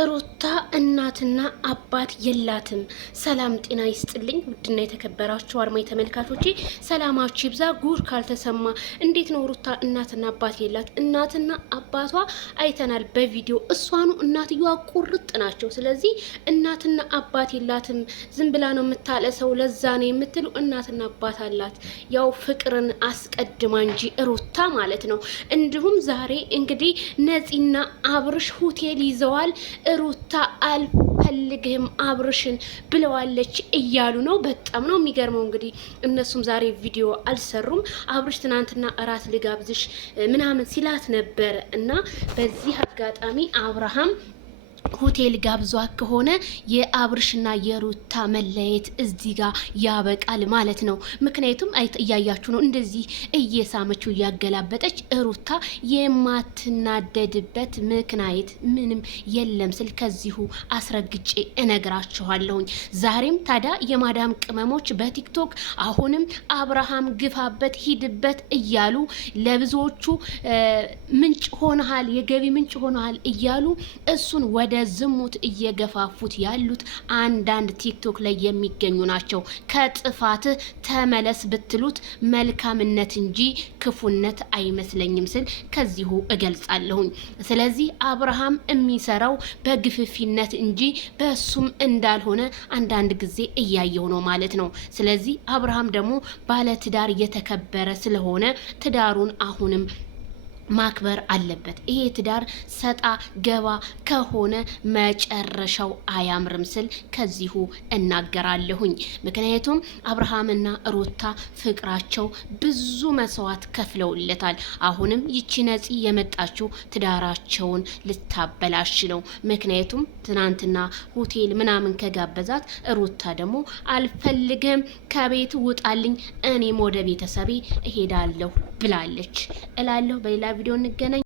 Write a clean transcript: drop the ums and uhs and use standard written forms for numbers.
ሩታ እናትና አባት የላትም። ሰላም ጤና ይስጥልኝ ውድና የተከበራችሁ አድማጭ ተመልካቾቼ ሰላማችሁ ይብዛ። ጉር ካልተሰማ እንዴት ነው ሩታ እናትና አባት የላት? እናትና አባቷ አይተናል በቪዲዮ እሷኑ እናትየዋ ቁርጥ ናቸው። ስለዚህ እናትና አባት የላትም ዝም ብላ ነው የምታለሰው ለዛ ነው የምትሉ እናትና አባት አላት። ያው ፍቅርን አስቀድማ እንጂ ሩታ ማለት ነው። እንዲሁም ዛሬ እንግዲህ ነፂና አብርሽ ሆቴል ይዘዋል። ሩታ አልፈልግህም አብርሽን ብለዋለች እያሉ ነው። በጣም ነው የሚገርመው። እንግዲህ እነሱም ዛሬ ቪዲዮ አልሰሩም። አብርሽ ትናንትና እራት ልጋብዝሽ ምናምን ሲላት ነበረ እና በዚህ አጋጣሚ አብርሃም ሆቴል ጋብዟት ከሆነ የአብርሽና የሩታ መለየት እዚህ ጋር ያበቃል ማለት ነው። ምክንያቱም እያያችሁ ነው እንደዚህ እየሳመችው እያገላበጠች ሩታ የማትናደድበት ምክንያት ምንም የለም ስል ከዚሁ አስረግጬ እነግራችኋለሁኝ። ዛሬም ታዲያ የማዳም ቅመሞች በቲክቶክ አሁንም አብርሃም ግፋበት ሂድበት እያሉ ለብዙዎቹ ምንጭ ሆነሃል፣ የገቢ ምንጭ ሆነሃል እያሉ እሱን ወደ ዝሙት እየገፋፉት ያሉት አንዳንድ ቲክቶክ ላይ የሚገኙ ናቸው። ከጥፋት ተመለስ ብትሉት መልካምነት እንጂ ክፉነት አይመስለኝም ስል ከዚሁ እገልጻለሁኝ። ስለዚህ አብርሃም የሚሰራው በግፍፊነት እንጂ በሱም እንዳልሆነ አንዳንድ ጊዜ እያየው ነው ማለት ነው። ስለዚህ አብርሃም ደግሞ ባለትዳር የተከበረ ስለሆነ ትዳሩን አሁንም ማክበር አለበት። ይሄ ትዳር ሰጣ ገባ ከሆነ መጨረሻው አያምርም ስል ከዚሁ እናገራለሁኝ። ምክንያቱም አብርሃምና ሩታ ፍቅራቸው ብዙ መስዋዕት ከፍለውለታል። አሁንም ይቺ ነፂ የመጣችው ትዳራቸውን ልታበላሽ ነው። ምክንያቱም ትናንትና ሆቴል ምናምን ከጋበዛት ሩታ ደግሞ አልፈልግም ከቤት ውጣልኝ እኔም ወደ ቤተሰቤ እሄዳለሁ ብላለች እላለሁ። በሌላ ቪዲዮ እንገናኝ።